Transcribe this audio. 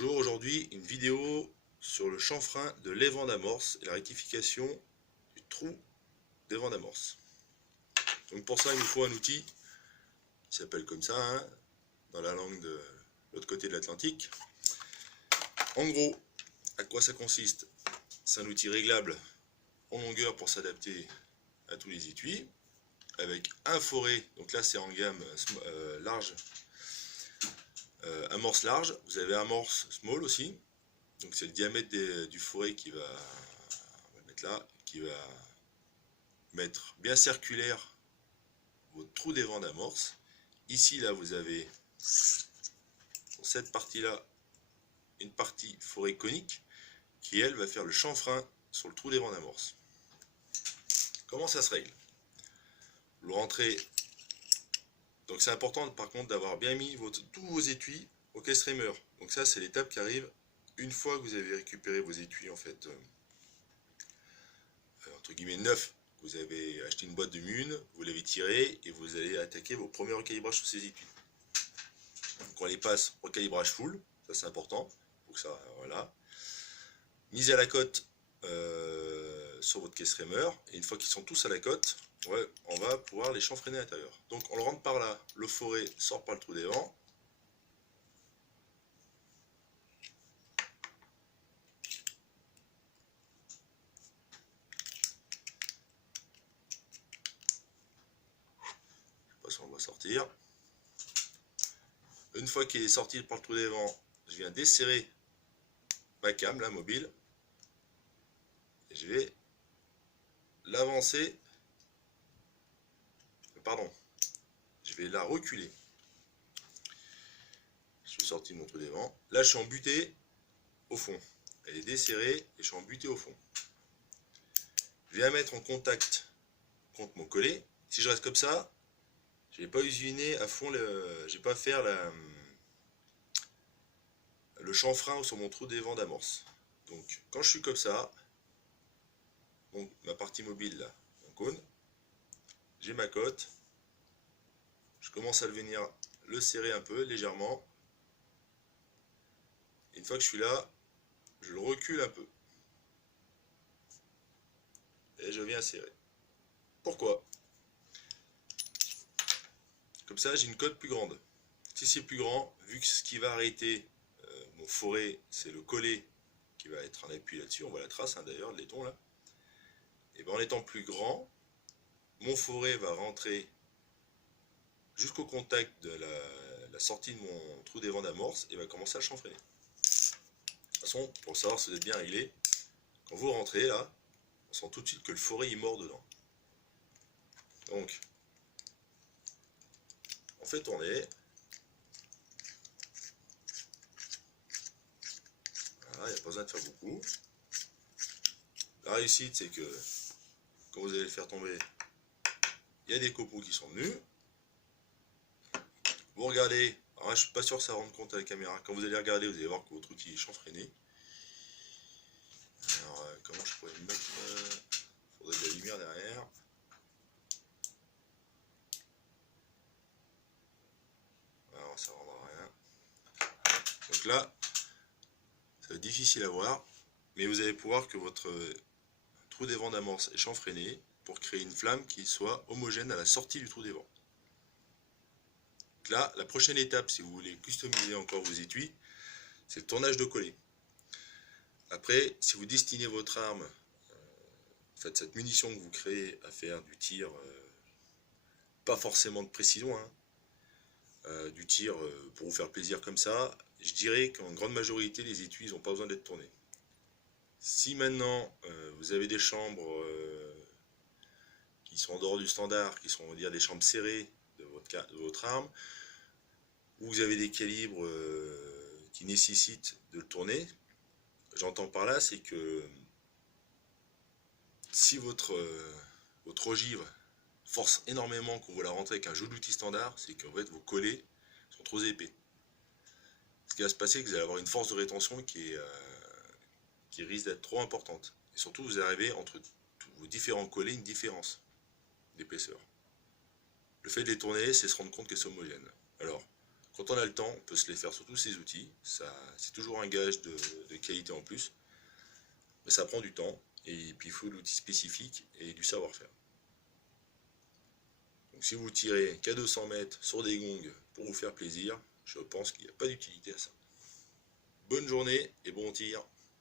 Aujourd'hui, une vidéo sur le chanfrein de l'évent d'amorce et la rectification du trou d'évent d'amorce. Donc pour ça, il nous faut un outil qui s'appelle comme ça, hein, dans la langue de l'autre côté de l'Atlantique. En gros, à quoi ça consiste? C'est un outil réglable en longueur pour s'adapter à tous les étuis, avec un forêt, donc là c'est en gamme large, amorce large, vous avez amorce small aussi, donc c'est le diamètre du forêt qui va, on va mettre là, qui va mettre bien circulaire votre trou d'évent d'amorce. Ici là vous avez pour cette partie là une partie forêt conique qui elle va faire le chanfrein sur le trou d'évent d'amorce. Comment ça se règle? Vous rentrez, donc c'est important par contre d'avoir bien mis tous vos étuis au case streamer. Donc ça c'est l'étape qui arrive une fois que vous avez récupéré vos étuis en fait entre guillemets neufs. Vous avez acheté une boîte de Mune, vous l'avez tiré et vous allez attaquer vos premiers recalibrages sur ces étuis. Donc on les passe au calibrage full, ça c'est important, pour que ça, voilà. Mise à la cote sur votre case streamer, et une fois qu'ils sont tous à la cote, ouais, on va pouvoir les chanfreiner à l'intérieur. Donc on le rentre par là, le forêt sort par le trou d'évent. Je sais pas si on va sortir. Une fois qu'il est sorti par le trou d'évent, je viens desserrer ma cam, la mobile, et je vais l'avancer, pardon, je vais la reculer. Je suis sorti de mon trou d'évent. Là, je suis embuté au fond. Elle est desserrée et je suis embuté au fond. Je viens mettre en contact contre mon collet. Si je reste comme ça, je ne vais pas usiner à fond, je ne vais pas faire le chanfrein sur mon trou d'évent d'amorce. Donc, quand je suis comme ça, donc ma partie mobile là, mon cône, j'ai ma cote. Je commence à le serrer un peu légèrement. Et une fois que je suis là, je le recule un peu. Et je viens serrer. Pourquoi? Comme ça, j'ai une cote plus grande. Si c'est plus grand, vu que ce qui va arrêter mon forêt, c'est le collet qui va être un appui là-dessus, on voit la trace hein, d'ailleurs, le laiton là. Et bien en étant plus grand, mon forêt va rentrer jusqu'au contact de la sortie de mon trou d'évent d'amorce et va commencer à chanfreiner. De toute façon, pour savoir si vous êtes bien réglé, quand vous rentrez là, on sent tout de suite que le forêt il mord dedans. Donc, on fait tourner. Voilà, il n'y a pas besoin de faire beaucoup. La réussite, c'est que quand vous allez le faire tomber, il y a des copeaux qui sont venus. Vous regardez, alors là, je suis pas sûr que ça rende compte à la caméra. Quand vous allez regarder, vous allez voir que votre outil est chanfreiné. Alors, comment je pourrais le mettre? Il faudrait de la lumière derrière. Alors, ça ne rendra rien. Donc là, ça va être difficile à voir, mais vous allez pouvoir que votre trou d'évent d'amorce est chanfreiné pour créer une flamme qui soit homogène à la sortie du trou d'évent. Là, la prochaine étape, si vous voulez customiser encore vos étuis, c'est le tournage de collet. Après, si vous destinez votre arme, en fait, cette munition que vous créez à faire du tir, pas forcément de précision, hein, du tir pour vous faire plaisir comme ça, je dirais qu'en grande majorité, les étuis n'ont pas besoin d'être tournés. Si maintenant vous avez des chambres qui sont en dehors du standard, qui sont on va dire des chambres serrées de votre arme, ou vous avez des calibres qui nécessitent de le tourner, j'entends par là, c'est que si votre ogive force énormément quand vous la rentrez avec un jeu d'outils standard, c'est qu'en fait vos collets sont trop épais. Ce qui va se passer, c'est que vous allez avoir une force de rétention qui risque d'être trop importante. Et surtout, vous arrivez entre vos différents collets une différence d'épaisseur. Le fait de les tourner, c'est se rendre compte qu'elles sont homogènes. Alors, Quand on a le temps, on peut se les faire sur tous ces outils. C'est toujours un gage de qualité en plus. Mais ça prend du temps, et puis il faut l'outil spécifique et du savoir-faire. Donc si vous tirez qu'à 200 mètres sur des gongs pour vous faire plaisir, je pense qu'il n'y a pas d'utilité à ça. Bonne journée et bon tir.